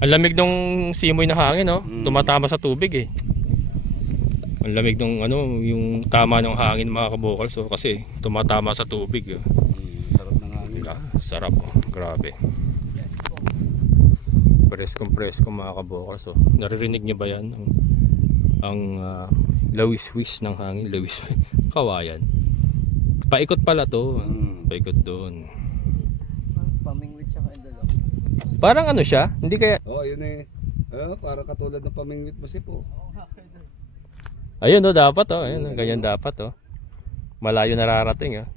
Ang lamig nung simoy na hangin, no? Tumatama sa tubig eh. Ang lamig nung ano, yung tama ng hangin mga kabukal. So kasi tumatama sa tubig. Oh. Sarap ng hangin. Sarap, oh. Grabe. Preskong mga kabukal. So naririnig niyo ba yan? Ang lawis-wis ng hangin. Lawis kawayan. Paikot pala to. Paikot doon. Pamingwit siya kayo dalaw. Parang ano siya? Hindi kaya... Oh, yun eh. Parang katulad ng pamingwit mo si po. Ayun oh, dapat oh. Ayun, ganyan dapat oh. Malayo nararating oh.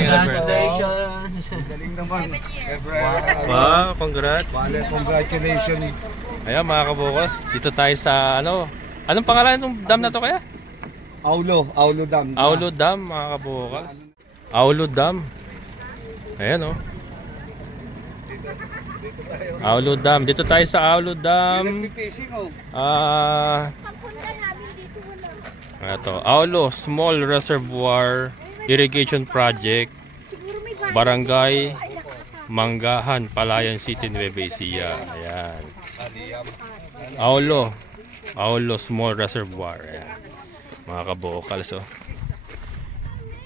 Congratulations! Galing naman. Wow, congrats. Vale, congratulations. Ayan mga kabukos, dito tayo sa ano. Anong pangalan ng dam na to kaya? Aulo Dam. Aulo Dam mga kabukos. Aulo Dam. Ayan oh. Aulo Dam. Dito tayo sa Aulo Dam. Nagpipishing oh. Ito, Aulo Small Reservoir Irrigation Project. Barangay Manggahan, Palayan City, Nueva Ecija. Ayan. Aulo Small Reservoir. Ayan. Mga kabukals oh.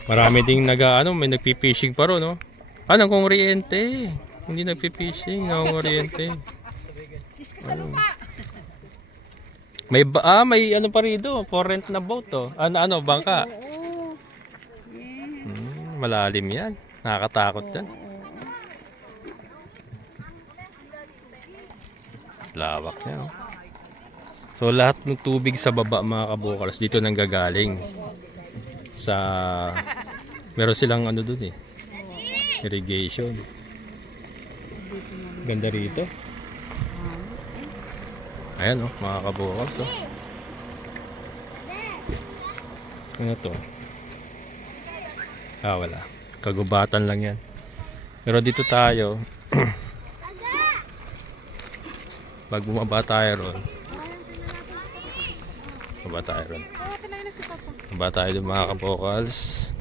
Marami ding may nagpi-fishing pa ro no. Anong kung oriente? Hindi nagpi-fishing, nangongoriente. May ano pa rito, for rent na boat oh. Ano, bangka. Malalim 'yan. Nakakatakot 'yan. Lawak niya oh. So lahat ng tubig sa baba mga kabukals dito nang gagaling sa meron silang ano doon eh. Irrigation. Ganda rito. Ayan oh, mga kabukals oh. Ano to? Wala. Kagubatan lang yan. Pero dito tayo. Pag bumaba tayo ron. Bumaba tayo ron. Bumaba tayo doon mga kabukals.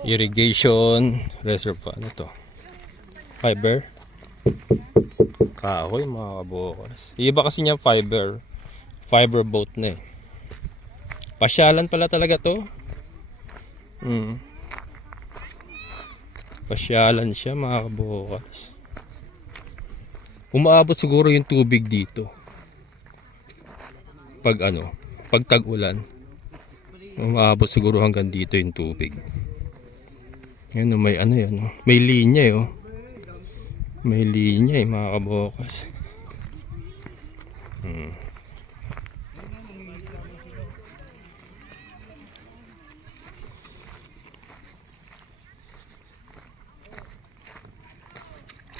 Irrigation reservoir. Ano to? Fiber. Kahoy mga kabukals. Iba kasi niya fiber boat na eh. Pasyalan pala talaga to. Pasyalan siya mga kabukals. Umaabot siguro yung tubig dito pag tag-ulan. Umaabot siguro hanggang dito yung tubig. Yan oh, may yan oh. May linya eh oh. May linya eh mga kabukals.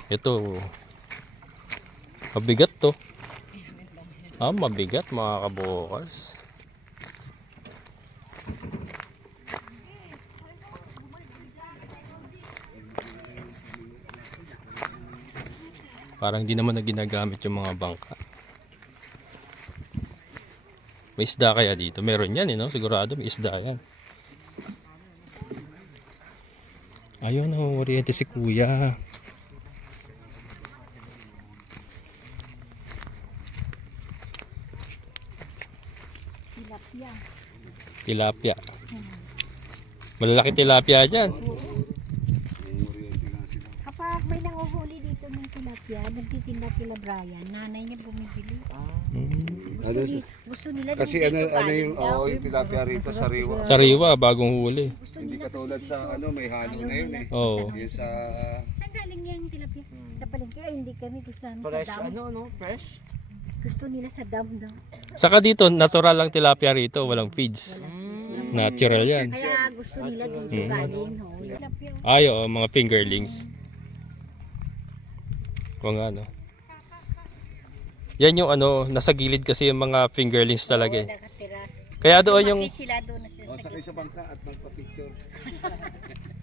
Ito mabigat to. Mabigat mga kabukals. Parang hindi naman na ginagamit yung mga bangka. May isda kaya dito? Meron yan no? Sigurado may isda yan. Ayun oh, oriente si kuya. Tilapia. Malalaki tilapia dyan. Kapag may nanguhuli dito ng tilapia, nagtitinda kila Brian, nanay niya bumibili. Gusto nila Kasi dito yung galing yung tilapia rito sariwa. Sariwa, bagong huli. Hindi katulad sa may halo na yun eh. Oo. Yung sa Saan galing yung tilapia? Sa palengke, hindi kami gusto namin Fresh, sa dam. fresh? Gusto nila sa dam daw. Saka dito, natural lang tilapia rito, walang feeds. Natural yan. Kaya gusto nila dito galing. No? Tilapia. Ay, oo, mga fingerlings. Kung ano. Yan yung nasa gilid kasi yung mga fingerlings talaga eh. Nakatira. Kaya doon yung Sila doon na sila. O, sakay sa bangka at magpa-picture.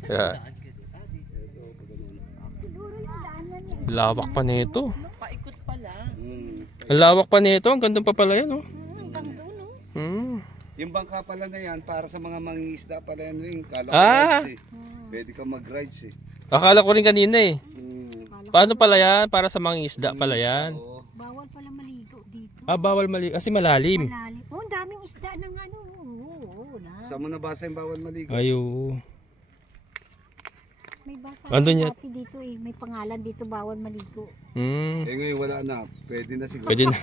Yeah. Ito, pag ganun. Siguro yung daanan niya. Lawak pa nito. Paikot pala. Ang lawak pa nito. Ang ganda pa pala yan, oh. Hanggang doon, no? Hmm. Yung bangka pala na yan, para sa mga mangingisda pala yan, Wing. Kala ko Ah! rides eh. Pwede ka mag-rides eh. Akala ko rin kanina eh. Mm. Paano pala yan? Para sa mga isda pala yan. Oo. Bawal pala maligo dito. Ah, bawal mali. Kasi malalim. Malalim. Oh, ang daming isda ng ano. Oo, na. Saan mo nabasa yung bawal maligo? Ayo. May basa Andun yan. dati dito eh. May pangalan dito, bawal maligo. Hmm. Eh ngayon wala na. Pwede na siguro. Pwede na.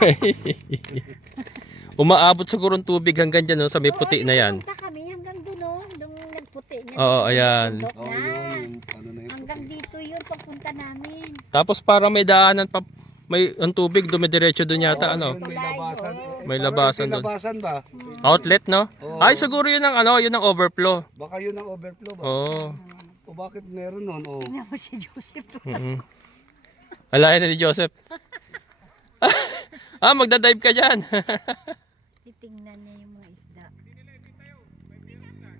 Umaabot siguro ng tubig hanggang dyan, no, sa may puti na yan. Punta kami hanggang doon, no? Doon nagputi niya. Oo, ayan. Oo, yun. Yung ano na yun. Hanggang dito yun, papunta namin. Tapos para may daanan pa, may ang tubig dumidiretso doon yata, ano? Yun, may labasan. May Parang labasan may doon. labasan ba? Outlet, no? Oo. Ay, siguro yun ang ano, yun ang overflow. Baka yun ang overflow ba? Oo. O bakit meron nun? Oh. Tingnan mo si Joseph. Alayan na ni Joseph. Ah, magdadive ka dyan. Titingnan niya yung mga isda.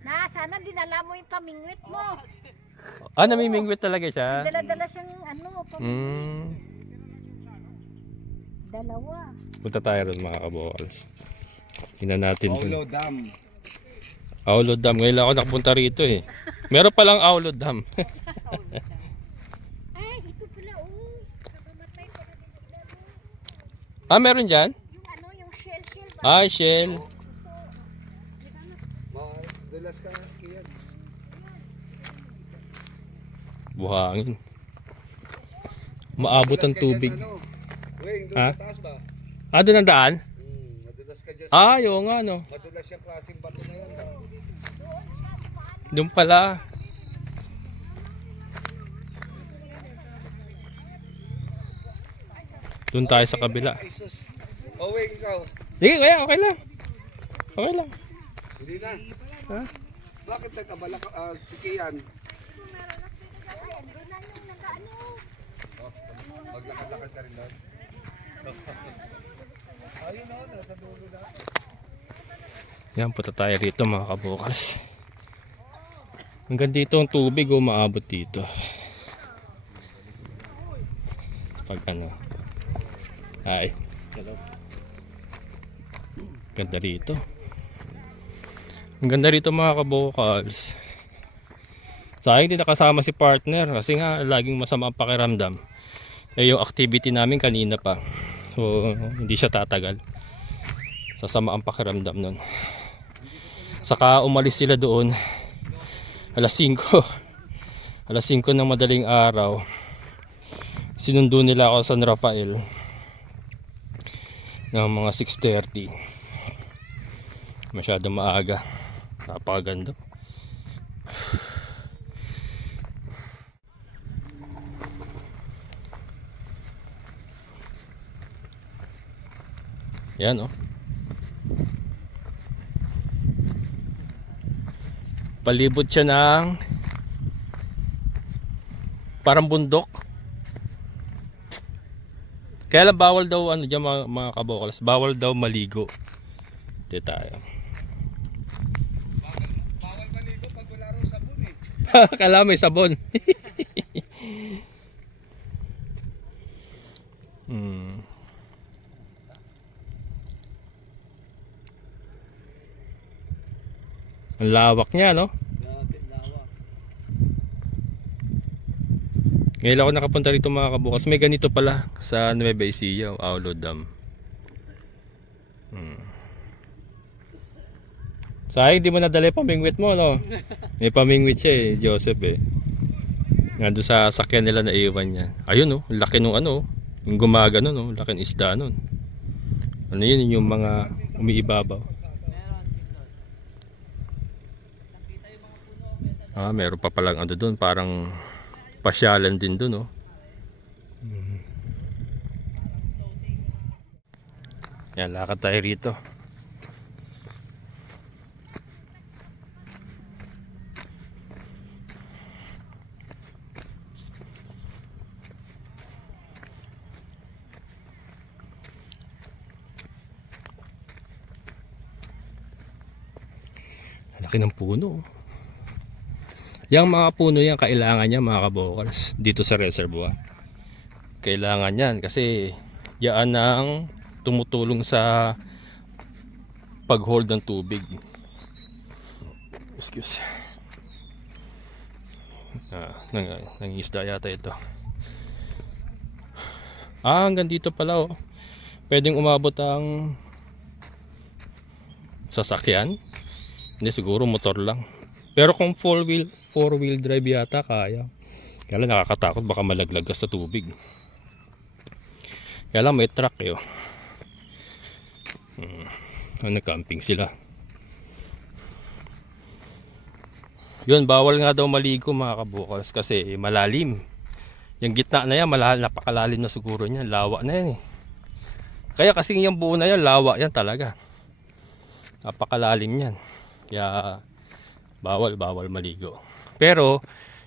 Na, sana dinala mo yung pamingwit mo. Ah, namimingwit talaga siya. Dala-dala siyang ano, pamingwit. Hmm. Dalawa. Punta tayo rin mga kabokals. Tingnan natin Paulo dun. Dam. Aulo Dam. Ngayon lang ako nakapunta rito eh. Meron palang Aulo Dam. Ay, ito pala, oh. Nakamatay pa rin sila. No? Ah, meron dyan? Yung ano, yung shell ba? Ah, shell. Dulas ka kiyan. Buhangin. Maabot ang tubig. Weng, doon Ha? sa taas ba? Ah, doon ang daan? Madulas ka dyan. Ah, oo nga no. Madulas yung klaseng bato na yan. Doon pala. Doon tayo sa kabila. Ay, sus. Oh, Weng, ikaw. Sige, kaya okay lang. Okay lang. Hindi na. Ha? Bakit nagkabala ka? Si Kian. Maglakad-lakad ka rin doon. Ayun na, nasa dulo na. Yan, punta tayo rito mga kabukas. Hanggang dito ang tubig o maabot dito. Pag ano. Ay. Ganda rito. Ang ganda rito mga kabukals. Sayang hindi nakasama si partner kasi nga laging masama ang pakiramdam. Eh yung activity namin kanina pa. So hindi siya tatagal. Sasama ang pakiramdam nun. Saka umalis sila doon alas 5. Alas 5 ng madaling araw. Sinundo nila ako sa San Rafael ng mga 6:30. Masyadong maaga. Napakaganda. Yan oh. Palibot siya ng parang bundok. Kaya lang bawal daw ano diyan mga kabokals, bawal daw maligo. Dito tayo. Bawal maligo pag wala raw sabon eh. Kala may sabon. Ang lawak niya, no? Ngayon lang ako nakapunta rito mga kabukas. May ganito pala sa Nueva Ecija, Aulo Dam. Sayang di mo nadala yung pamingwit mo, no? May pamingwit siya eh, Joseph eh. Nga doon sa sakyan nila na iwan niya. Ayun oh, laki nung ano, yung gumagano no, laki ng isda nun. Ano yun, yung mga umiibabaw. Ah, meron pa palang ano doon, parang pasyalan din doon, oh. Yan, lakad tayo rito. Laki ng puno. Yang mga puno yan, kailangan niya mga kabokals dito sa reservoir. Kailangan yan kasi yan ang tumutulong sa pag-hold ng tubig. Excuse. Nangisda yata ito. Hanggang dito pala oh. Pwedeng umabot ang sasakyan. Hindi, siguro motor lang. Pero kung four wheel drive yata kaya. Kaya lang nakakatakot, baka malaglag ka sa tubig. Kaya lang may truck eh oh. Nag-camping sila. Yun, bawal nga daw maligo mga kabukals kasi malalim. Yung gitna na yan, napakalalim na siguro niyan. Lawa na yan eh. Kaya kasi yung buo na yan, lawa yan talaga. Napakalalim yan. Kaya bawal maligo. Pero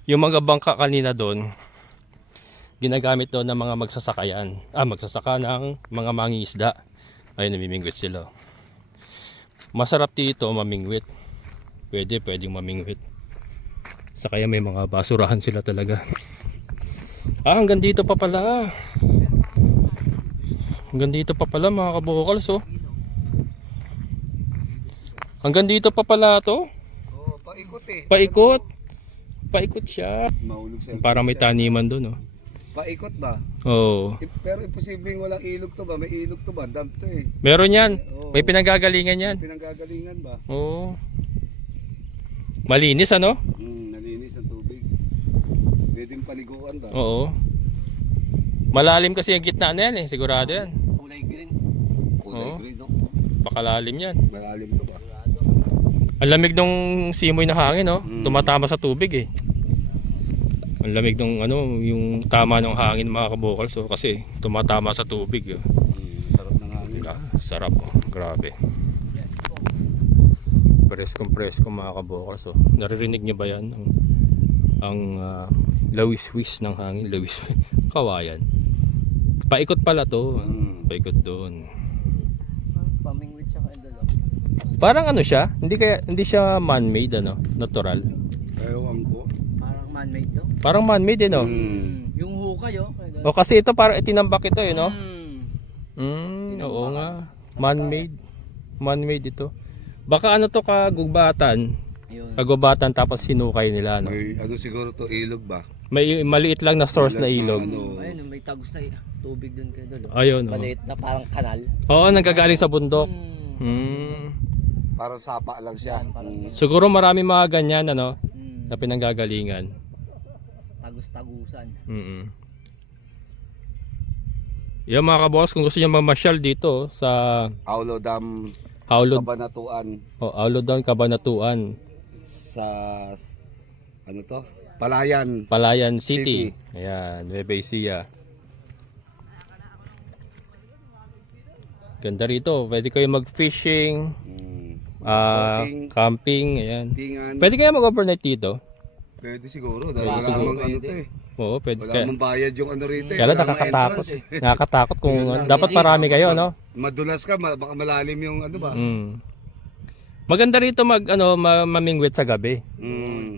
yung mga bangka kanina doon, ginagamit doon ng mga magsasakayan. Magsasaka ng mga mangingisda. Ayun, namimingwit sila. Masarap dito mamingwit. Pwedeng mamingwit. Sa kaya may mga basurahan sila talaga. Hanggang dito pa pala. Hanggang dito pa pala mga kabukals oh. Hanggang dito pa pala to. Oh, paikot eh. Paikot siya. Mahulog sa Parang may taniman doon oh. paikot ba? Oo. Pero imposibleng walang ilog to ba? May ilog to ba? Dam to eh. Meron yan. Oo. May pinanggagalingan yan. Pinanggagalingan ba? Oo. Malinis ano? Nalinis ang tubig. Pwedeng paliguan ba? Oo. Malalim kasi yung gitna na yan eh. Sigurado yan. Kulay green. Kulay Oo. green no? Pakalalim yan. Malalim to ba? Ang lamig nung simoy na hangin no? Mm. Tumatama sa tubig eh. Ang lamig nung yung tama ng hangin mga kabukals so, kasi tumatama sa tubig. Oh. Sarap ng hangin. Sarap oh. Grabe. Presko mga kabukals so. Naririnig niyo ba yan? Ang lawis-wis ng hangin. Lawis. Kawayan. Paikot pala to. Paikot doon. Pamingwit siya kay Dalaw. Parang ano siya? Hindi siya man-made ano? Natural. Ewan ko. Parang man-made no? Parang man-made no? Yung hukay oh. Kay Dalaw. O kasi ito parang itinambak ito eh no? Oo Tinambakan. nga. Man-made. Man-made ito. Baka ano to kagubatan. Yun. Kagubatan tapos hinukay nila no? May ano siguro to ilog ba? May maliit lang na source na Maliit na ilog. ano. Ayun, may tagos na tubig dun kay Dalaw. Ayun oh. Maliit na parang kanal. Oo, nanggagaling sa bundok. Hmm. Parang sapa lang siya. Yan, parang Siguro marami mga ganyan ano Hmm. na pinanggagalingan. Tagus-tagusan. Yan mga kaboss, kung gusto niyo mamasyal dito sa Aulo Dam Aulod, Kabanatuan Aulod doon, Kabanatuan, sa ano to? Palayan. Palayan City. City. Ayan, Nueva Ecija. Ganda rito, pwede kayo mag-fishing, camping, ayan. Tingan. Pwede kayo mag-overnight dito? Pwede siguro dahil Pwede wala siguro. namang ano to eh. Oo, pwede Wala kayo. namang bayad yung ano rito eh. Kaya lang Wala namang nakakatakot. entrance eh. Nakakatakot kung Yun lang. dapat marami kayo, no? Madulas ka, baka malalim yung ano ba? Maganda rito mamingwit sa gabi.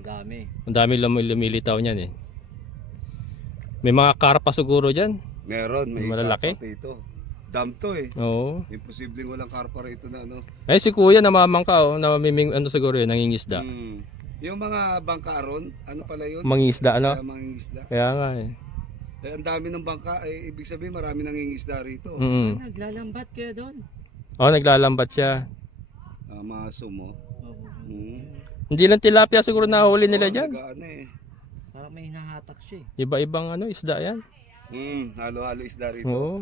Dami. Ang dami lumilitaw niyan eh. May mga karpa siguro diyan. Meron, may Malalaki? karpa dito. Dam to eh. Oo. Imposibleng walang karpa rito na ano. Ay si Kuya namamangka namiming siguro yun, nangingisda. Yung mga bangka aron, ano pala yun? Mangingisda ano? Sa mangingisda. Kaya nga eh. Eh, ang dami ng bangka, eh, ibig sabihin marami nangingisda rito. Naglalambat kayo doon. Oh, naglalambat siya. Mga sumo. Hindi lang tilapia siguro nahuli nila diyan. Ano eh. Parang may hinahatak siya eh. Iba-ibang isda yan. Halo-halo isda rito. Oo.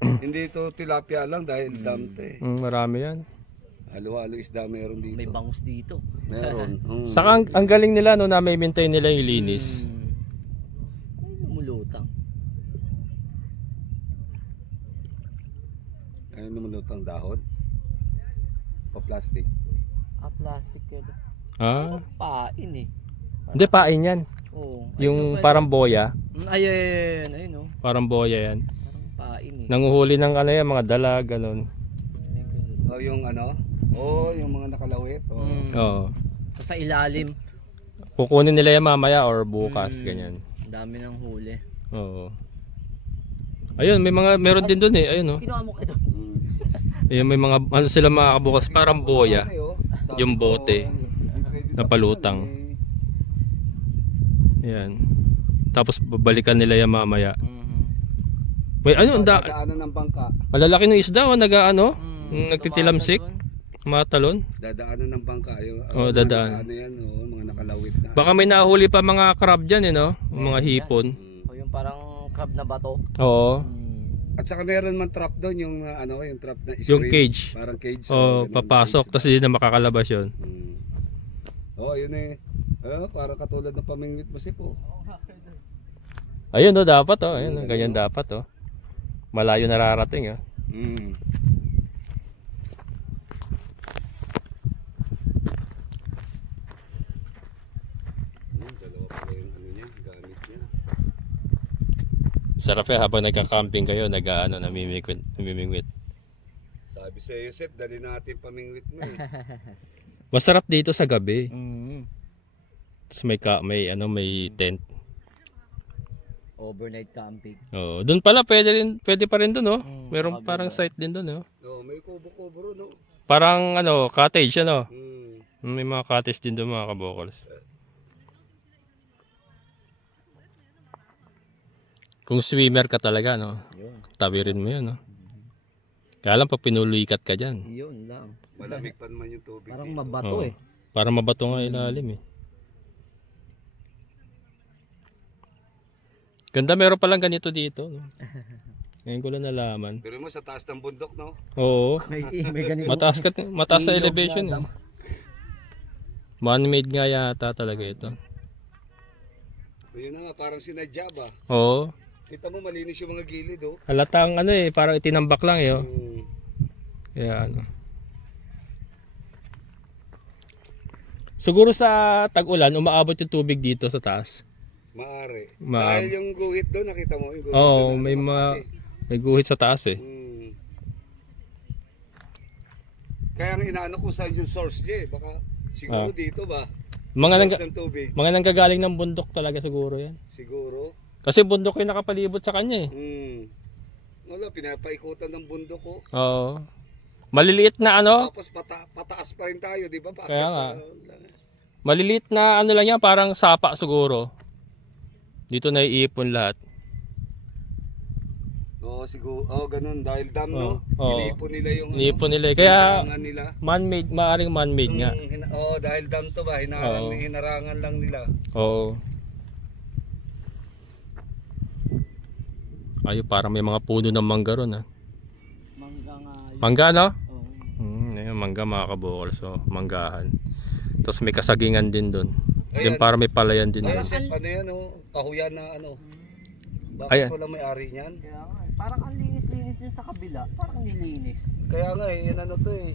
Hindi ito tilapia lang dahil dam to eh. Marami yan. Halo-halo isda meron dito. May bangus dito. Meron. Saka ang galing nila no na may maintain nila yung linis. Ay, lumulutang. Ano naman lutang dahon? Pa-plastic. Plastic kayo doon. Ah, Pain eh. hindi pain yan. Oo. Yung parang boya. Ayun oh. Parang boya yan. Parang pain eh. Nanguhuli ng yan, mga dalag, ganun. Yung ano? Yung mga nakalawit. Oo. Sa ilalim. Kukunin nila yan mamaya or bukas, ganyan. Ang dami ng huli. Oo. Ayun, meron din doon eh. Ayun oh. Kinuha mo kayo. Ayun, may mga ano sila mga kabukas, parang boya. Sabi, oh. Sabi Yung ko, bote pwede na palutang. eh. Ayan. Tapos babalikan nila yan mamaya. May ano, Dadaanan ng bangka. malalaki ng isda oh, nag-ano, nagtitilamsik, matalon. Dadaanan ng bangka. Yung, Oo, dadaan. Ano yan, oh, mga nakalawit na. Baka may nahuli pa mga crab dyan eh, no? Mga hipon. O yung parang crab na bato. Oo. At saka meron man trap doon, yung ano, yung trap na Yung screen. cage. Parang cage. Oo, ganun, papasok, cage. tapos hindi na makakalabas yun. Oh, yun eh. Para katulad ng pamingwit mo si po. Ayun oh, dapat oh. Ayun oh, ganyan dapat oh. Malayo nararating oh. Dalawa pala yung ano niya, gamit niya. Sarap eh habang nagka-camping kayo, namimingwit. Sabi sa Yosef, dali natin pamingwit mo eh. Masarap dito sa gabi. Mm. Tapos may tent. Overnight camping. Oh, doon pala pwede pa rin doon oh. Meron sabi parang ko. site din doon oh. No, may kubo-kubo no. Parang ano, cottage ano. Mm. May mga cottage din doon mga kabokals. Kung swimmer ka talaga no, Yun. tawirin mo yun no. Kaya lang pag pinulikat ka dyan, Yun lang. Malamig pa naman yung tubig. Parang dito. mabato Oo. eh. Para mabato nga ilalim eh. Ganda, meron palang ganito dito no. Ngayon ko lang nalaman. Pero mo sa taas ng bundok no. Oo. May ganito. Mataas na Ilog elevation na eh. Man-made nga yata talaga ito. Yun na nga, parang sinadya ba? Oo. Kita mo malinis yung mga gilid oh. Halatang ano eh, parang itinambak lang eh. Oh. Mm. Kaya ano. Siguro sa tag-ulan, umaabot yung tubig dito sa taas. Maari. Ma- Dahil yung guhit doon, nakita mo yung guhit Oo, doon, may may guhit sa taas eh. Kaya ang inaano ko sa yung source niya eh. Baka siguro dito ba? Mga Source ng tubig. mga nanggagaling ng bundok talaga siguro yan. Siguro. Kasi bundok yung nakapalibot sa kanya eh. Wala, pinapaikutan ng bundok ko. Oo. Maliliit na ano, Tapos pataas pa rin tayo, di ba? Kaya nga. maliliit na ano lang yan, parang sapa siguro. Dito na iipon lahat. Oo, siguro. Oo, ganun. Dahil dam, no? Oo. Inipon nila yung Iniipon nila eh. Kaya hinarangan nila. man-made, maaring man-made nga. Oo, dahil dam to ba? Oo. Hinarangan lang nila. Oo. Ayun, parang may mga puno ng mangga ron ah. Mangga nga yun. Mangga no? Oo. Ayun, mangga mga kabukol. So, manggahan. Tapos may kasagingan din doon. Ayan. Din para may palayan din Ayun, doon. Sep, ano yan, oh? Kahuyan na ano? Bakit Ayan. wala may ari niyan? Kaya nga eh. Parang ang linis-linis yun sa kabila. Parang nilinis. Kaya nga eh, yan ano to eh.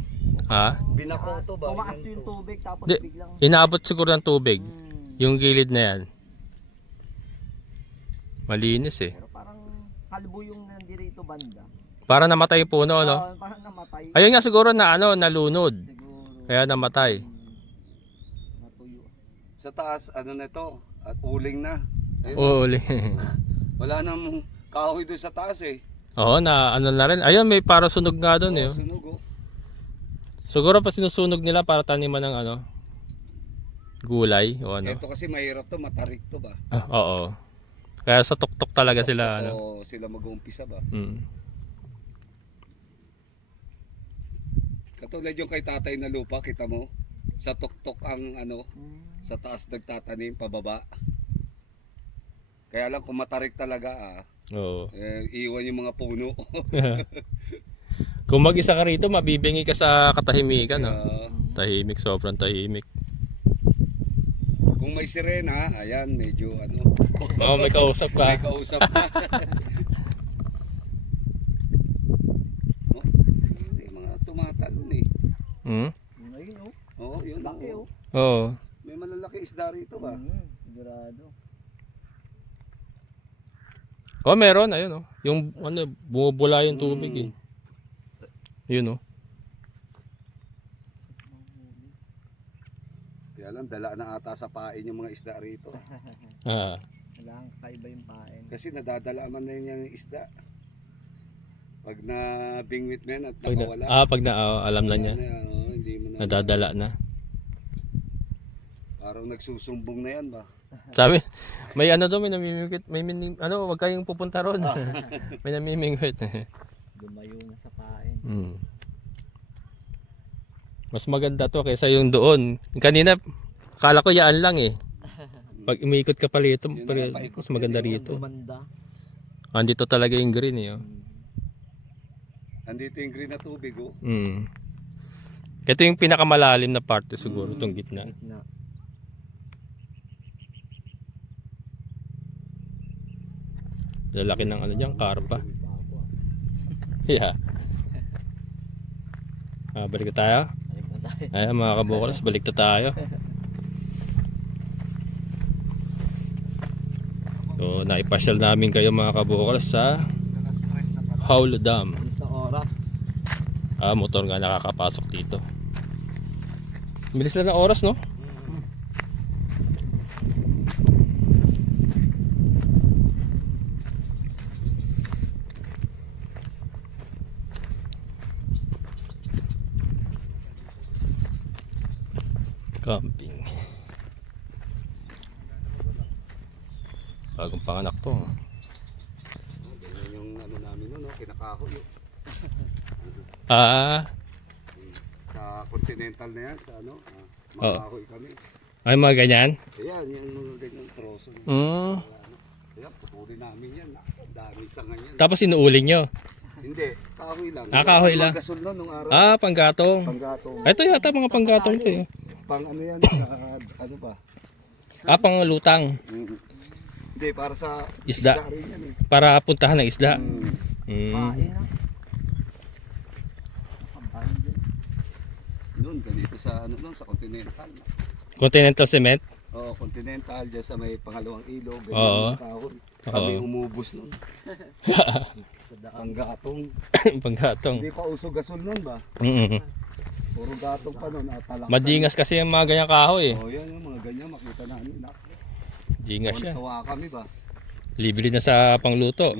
Ha? Binako to ba? Tumaas Yan yung to. tubig tapos Di, biglang... inaabot siguro ng tubig. Hmm. Yung gilid na yan. Malinis eh. Pero parang kalbo yung nandirito banda. Para namatay yung puno, no? Oo, parang namatay. Ayun nga siguro na ano, nalunod. Siguro. Kaya namatay. Natuyo. Sa taas, ano na to? At uling na. Ayun, Uli. wala nang kahoy doon sa taas eh. Oo, na ano na rin. Ayun, may para sunog nga doon eh. Oo, sunog oh. Siguro pa sinusunog nila para taniman ng ano, gulay o ano. Ito kasi mahirap to, matarik to ba? Oo. Kaya sa tuktok talaga sila ano. Oo, sila mag-uumpisa ba? Mm. Katulad yung kay tatay na lupa, kita mo? Sa tuktok ang ano, sa taas nagtatanim, pababa. Kaya lang kung matarik talaga Oo. iwan yung mga puno. Kung mag-isa ka rito, mabibingi ka sa katahimikan, no? Kaya, Tahimik, sobrang tahimik. kung may sirena, ayan, medyo ano, Oo, may kausap may ka. kausap na. Oh, may mga tumatalon eh. Hmm? Ayun oh. Oo, yun. Laki Oo. oh. Oo. May malalaki isda rito ba? Sigurado. Oh, meron, ayun oh. Yung ano, bumubula yung tubig eh. Yun oh. Kaya Kaya lang, dala na ata sa pain yung mga isda rito. Ah, Kailangan kakaiba yung pain. Kasi nadadalaman na yun yung isda. Pag na bingwit mo yan at pag na, nakawala. pag na alam na wala niya, hindi mo na. nadadala na. Parang nagsusumbong na yan ba? Sabi, may ano doon, may namimingwit, wag kayong pupunta ron. May namimingwit. Lumayo na sa pain. Hmm. Mas maganda to kaysa yung doon. Kanina, akala ko yaan lang eh. Pag umiikot ka pala ito, Yun na nga, paikot mas maganda din, rito. Gumanda. Andito talaga yung green eh. Oh. Andito yung green na tubig oh. Hmm. Ito yung pinakamalalim na parte siguro, itong gitna. Gitna. Lalaki ng ano dyan, karpa. Yeah. Balik na tayo. Ayun na tayo. Ayan mga kabukalas, balik na tayo. So, naipasyal namin kayo mga kabukalas sa Howlo Dam. Sa oras. Motor nga nakakapasok dito. Bilis lang ng oras, no? Camping. Bagong panganak to. Ganyan yung ano namin no, kinakahoy yun. Sa Continental na yan, sa ano, makahoy kami. Ay mga ganyan? Ayan, yung mga ganyang troso. Kaya putulin namin yan. Dami sangan yan. Tapos inuuling nyo? Hindi, kahoy lang. Kahoy lang. Gasol nun nung araw. Panggatong. Panggatong. Ito yata mga panggatong to eh. Pang ano yan, sa, ano ba? Panglutang. Hindi, para sa Isda. rin yan eh. Para puntahan ng isda. Pain na. Pain din. Noon, ganito sa ano nun, sa Continental. Continental cement. Oo, Continental, dyan sa may pangalawang ilog. Oo. Kahoy. Kami Oo. umubos nun. Panggatong. Panggatong. Hindi pa uso gasol nun ba? Puro gatong pa nun. Talaksan. Madingas kasi yung mga ganyang kahoy eh. Oo, yan yung mga ganyan. Makita namin. Dingas siya. Tawa kami ba? Libre na sa pangluto.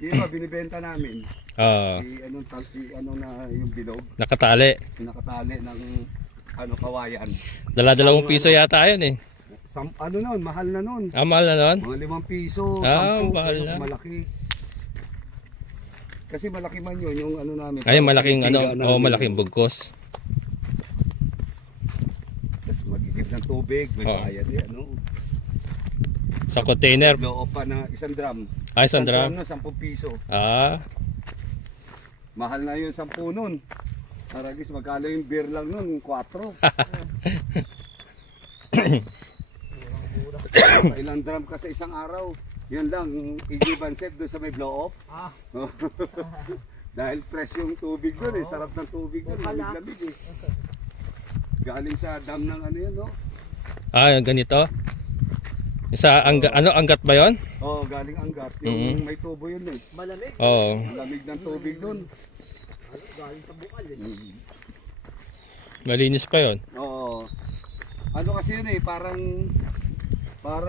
Yun ba, binibenta namin. Ano na yung bilog. Nakatali. Nakatali ng ano kawayan. Dala-dalawang piso yata yun eh. Ano nun, mahal na nun. Mahal na nun? Mga 5 piso, 10, mahal na. malaki. Kasi malaki man yun, yung ano namin. Ay, malaking ano, malaking bugkos. Tapos magigib ng tubig, may bayad eh, ano. Sa container. Blow up pa na 1 drum. Isang drum. Na 10 piso. Mahal na yun 10 nun. Aragis, magkano yung beer lang nun, 4. Ilang drum ka sa isang araw. Yun lang, i-give set doon sa may blow up. Dahil fresh yung tubig doon eh, sarap ng tubig doon, lamig-lamig eh. Galing sa dam ng ano yan, no? Yung ganito? Sa anggat ba yon? Oo, galing Angat. Yung may tubo yun eh. Malamig. Oo. Malamig ng tubig doon. Galing sa bukal eh. Malinis pa yon. Oo. Ano kasi yun eh, parang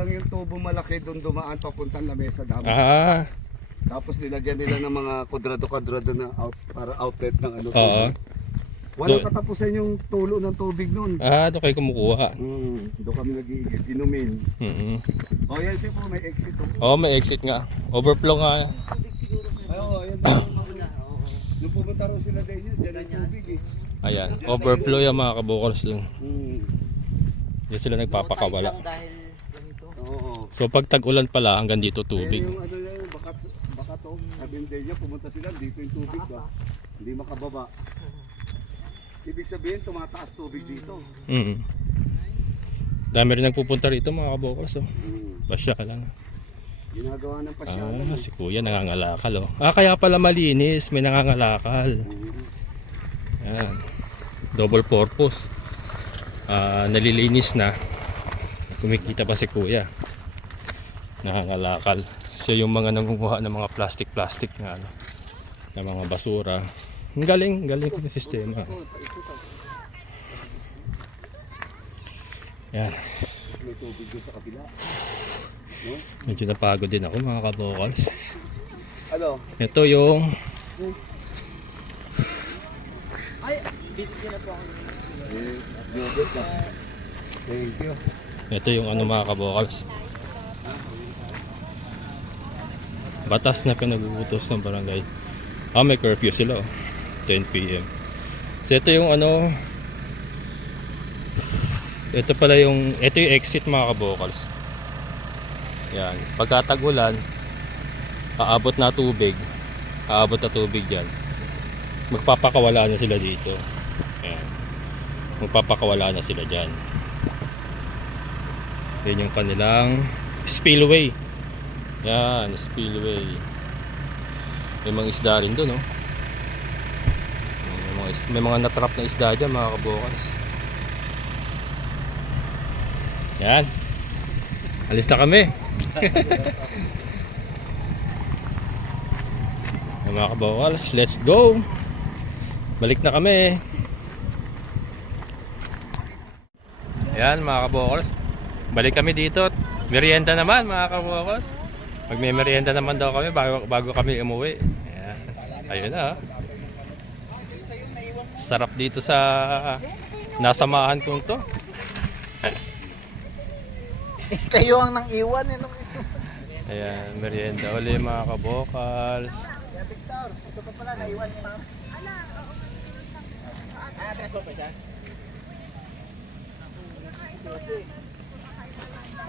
yung tubo malaki doon dumaan papuntang lamesa dam. Tapos nilagyan nila ng mga kwadrado-kwadrado na para outlet ng ano. Oo. Walang katapusan yung tulo ng tubig noon. Doon kayo kumukuha. Doon kami nag-iigit, inumin. Oh, yan siya po, may exit. May exit nga. Overflow nga. Oo, yan. Nung pumunta rin sila din yun, dyan ang tubig eh. Ayan, overflow yung mga kabukals dun. Diyan sila nagpapakawala. Dahil ganito. Oo. So pag tag-ulan pala, hanggang dito tubig. Yung ano yan, baka to, sabihin din niya, pumunta sila, dito yung tubig ba? Hindi makababa. Ibig sabihin, tumataas tubig dito. Dami rin nagpupunta rito mga kabukals. Pasya ka lang. Ginagawa ng pasyalan. Si kuya nangangalakal. Kaya pala malinis, may nangangalakal. Ayan. Double purpose. Nalilinis na. Kumikita pa si kuya. Nangangalakal. Siya yung mga nangunguha ng mga plastic na ano, na mga basura. Ang galing ng sistema. Yan. May tubig doon sa kabila. No? Medyo napagod din ako mga kabokals. Ano? Ito yung Yogurt na. Thank you. ito yung ano mga kabokals. Batas na pinag-uutos ng barangay. May curfew sila 10 PM. So ito yung ano, ito yung exit mga kabokals. Yan, pagka tag-ulan, aabot na tubig yan. Magpapakawala na sila dito. Yan. Magpapakawala na sila dyan. Yan yung kanilang spillway. Yan, spillway. May mga isda rin doon, no? May mga natrap na isda dyan mga kabokals. Yan. Alis na kami. Mga kabokals, let's go. Balik na kami. Yan mga kabokals, balik kami dito. Merienda naman mga kabokals. Magme-merienda naman daw kami bago kami umuwi. Ayan. Ayun na. Sarap dito sa nasamahan kong to. Kayo ang nang iwan eh. Ayan, merienda uli mga kabokals. Victor, ito pa pala, naiwan ni ma'am.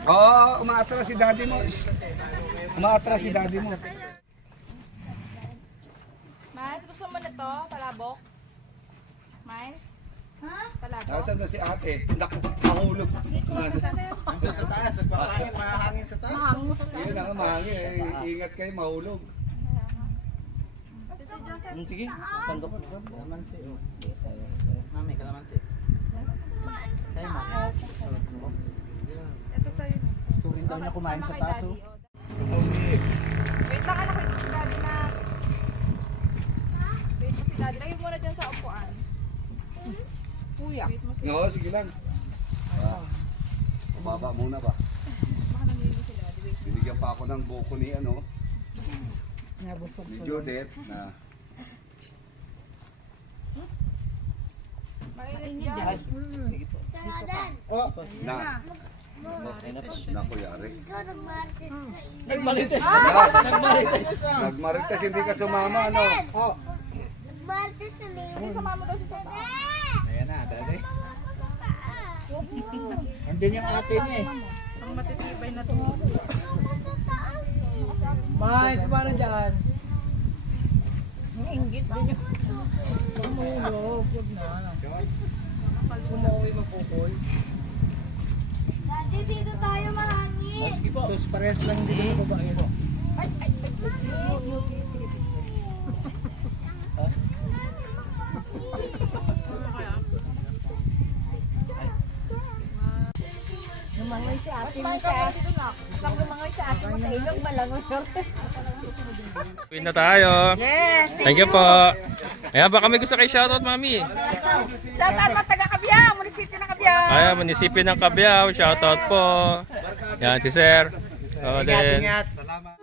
Oo, umaatras si daddy mo. Umaatras si daddy mo. Mas, gusto mo na to? Palabok? Mine? Palabok? Nasaan na si ate? Naku, mahulog. Ito sa taas, nagpapahangin, mahangin sa taas. Yun ang mahangin. Ingat kayo, mahulog. Sige, sandok mo. Kalamansi, oh. Mami, kalamansi. Kaya ma. Ito sa'yo. Turing daw niya kumain sa taso. Wait lang, anak. Wait mo si daddy na. Wait mo si daddy. Lagay mo muna dyan sa upuan. Kuya. Wait mo si Oo, sige lang. Bumaba muna ba? baka nanginig si daddy. Wait. Binigyan pa ako ng buko ni ano, ni Judith na Mainit dyan. Sige po. na naku yari. Nagmalites. Nagmarites, hindi ka sumama, no? Hindi sumama daw si Tata. Ayan na, dali. Andun yung ate niya eh. Ang matitibay na to. May, paano dyan? Ang inggit din yung... Tumulog, huwag na. Sumuwi mapukol. Dati dito tayo mahangin. Sige po. Sus, parehas lang dito sa babae, no? Lumangoy si ate mo sa... Pag lumangoy si ate mo sa ilong, malangoy. Uwi na tayo. Yes! Thank you po. Ayan, baka may gusto kayo shoutout, mami. Shout out mga taga Kabyao, munisipyo ng Kabyao. Ayan, munisipyo ng Kabyao. Shoutout po. Yan, si Sir. Ingat, Then, ingat. Salamat.